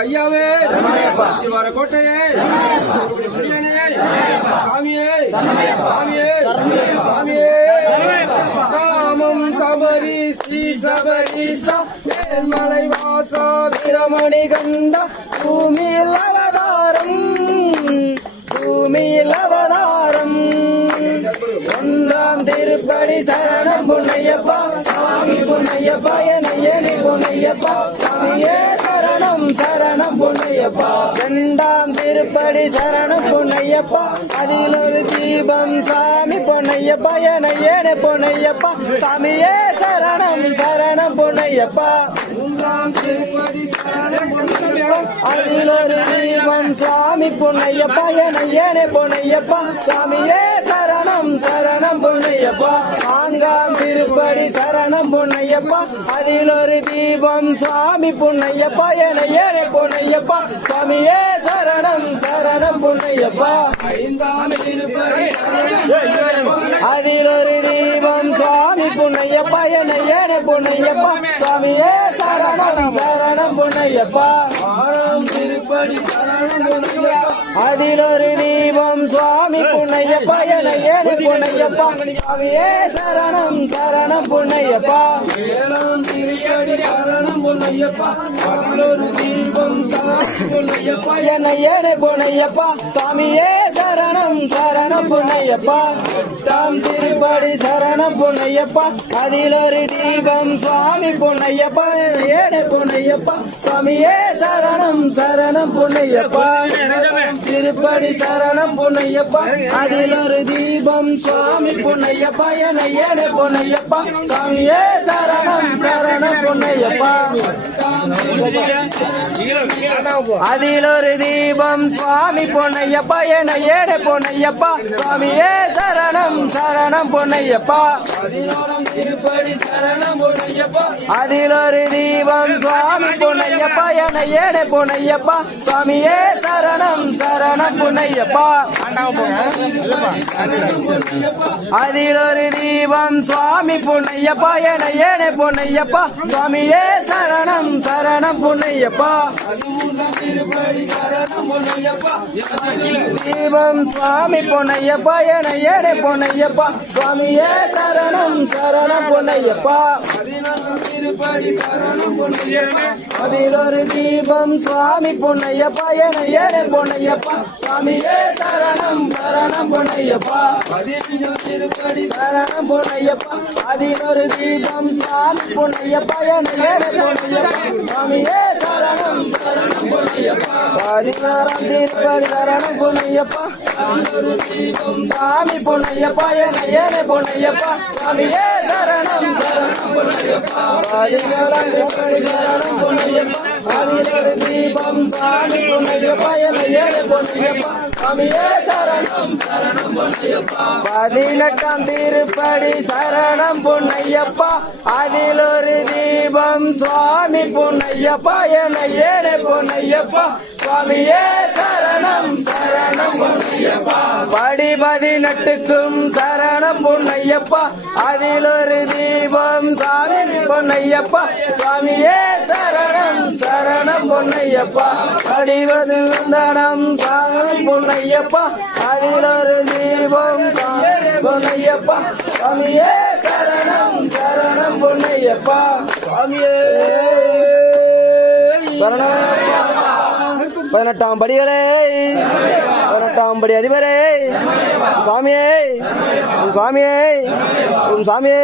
ஐயாவே கோட்டையே சாமியே சாமியே சாமியே ராமம் சபரி ஸ்ரீ சபரீசா மேல்மலை வாசா வீரமணி கண்டா பூமியில் அவதாரம் பூமியில் அவதாரம் ஒன்றாம் திருப்படி சரணம் பொன்னையப்பா சாமி பொன்னையப்பா என பொன்னையப்பா சாமியே சரணம் சரணம் பொன்னையப்பா இரண்டாம் திருப்படி சரணம் பொன்னையப்பா அதில் ஒரு தீபம் சாமி பொன்னையப்பா என பொன்னையப்பா சாமியே சரணம் சரணம் பொன்னையப்பா மூன்றாம் திருப்படி சரணம் பொன்னையப்பா அதில் ஒரு தீபம் சாமி பொன்னையப்பா என பொன்னையப்பா சாமியே சரணம் சரணம் பொன்னையப்பா நான்காம் திருப்படி சரணம் பொன்னையப்பா அதில் ஒரு தீபம் சாமி பொன்னையப்பா என பொன்னையப்பா சாமியே சரணம் சரணம் பொன்னையப்பா ஐந்தாம் திருப்படி அதில் ஒரு தீபம் சாமி பொன்னையப்பா என பொன்னையப்பா சாமியே சரணம் சரணம் பொன்னையப்பா ஆறாம் திருப்படி சரணம் பொன்னையப்பா அதில் ஒரு தீபம் சுவாமி பொன்னையப்பா என பொன்னையப்பா சாமியே சரணம் சரணம் பொன்னையப்பா ஏழாம் திருப்படி சரணம் பொன்னையப்பா அதில் ஒரு தீபம் சாமி பொன்னையப்பா என பொன்னையப்பா சாமியே சரணம் சரணம் பொன்னையப்பா எட்டாம் திருப்படி சரணம் பொன்னையப்பா அதில் ஒரு தீபம் சுவாமி பொன்னையப்பா என பொன்னையப்பா சாமியே சரணம் சரணம் பொன்னையப்பா திருப்படி சரணம் பொன்னையப்பா அதில் ஒரு தீபம் சுவாமி பொன்னையப்பா என பொன்னையப்பா சாமியே சரணம் சரணம் பொன்னையப்பா அதில் ஒரு தீபம் சுவாமி பொன்னையப்பா என பொன்னையப்பா சாமியே சரணம் சரணம் பொன்னையப்பா பதினோராம் திருப்படி சரணம் பொன்னையப்பா அதில் ஒரு தீபம் சுவாமி பொன்னையப்பா என பொன்னையப்பா சாமியே சரணம் சரணம் பொன்னையப்பா அதில் ஒரு தீபம் சுவாமி பொன்னையப்பா என பொன்னையப்பா சாமியே சரணம் சரணம் பொன்னையப்பா தீபம் சுவாமி பொன்னையப்பா என பொன்னையப்பா சாமியே சரணம் சரணம் பொன்னையப்பா அதில் ஒரு தீபம் சுவாமி பொன்னையப்பா என பொன்னையப்பா சாமியே சரணம் சரணம் பொன்னையப்பா சரணம் பொன்னையப்பா அதில் ஒரு தீபம் சுவாமி பொன்னையப்பா என பொன்னையப்பா சாமியே சரணம் சரணம் பொன்னையப்பா பதினாறாம் திருப்படி சரணம் பொன்னையப்பா சாமி பொன்னையப்பா என பொன்னையப்பா சாமியே சரணம் சரணம் பொன்னையப்பா பதினேழாம் திருப்படி சரணம் பொன்னையப்பா அதில் ஒரு தீபம் சாமி பொன்னையப்பா என பொன்னையப்பா சாமியே சரணம் சரணம் பொன்னையப்பா பதினெட்டாம் திருப்படி சரணம் பொன்னையப்பா அதில் ஒரு தீபம் சுவாமி பொன்னையப்பா என பொன்னையப்பா சுவாமியே சரணம் சரணம் பொன்னையப்பா படி 18க்கும் சரணம் பொன்னையப்பா அதில் ஒரு தீபம் சாமி பொன்னையப்பா சுவாமியே சரணம் சரணம் பொன்னையப்பா படி 19 சரணம் பொன்னையப்பா அதில் ஒரு தீபம் பொன்னையப்பா சுவாமியே சரணம் சரணம் பொன்னையப்பா சுவாமியே சரணம் 18ஆம் படிகளே 18ஆம் படி அதிபரே சாமியே சாமியே சாமியே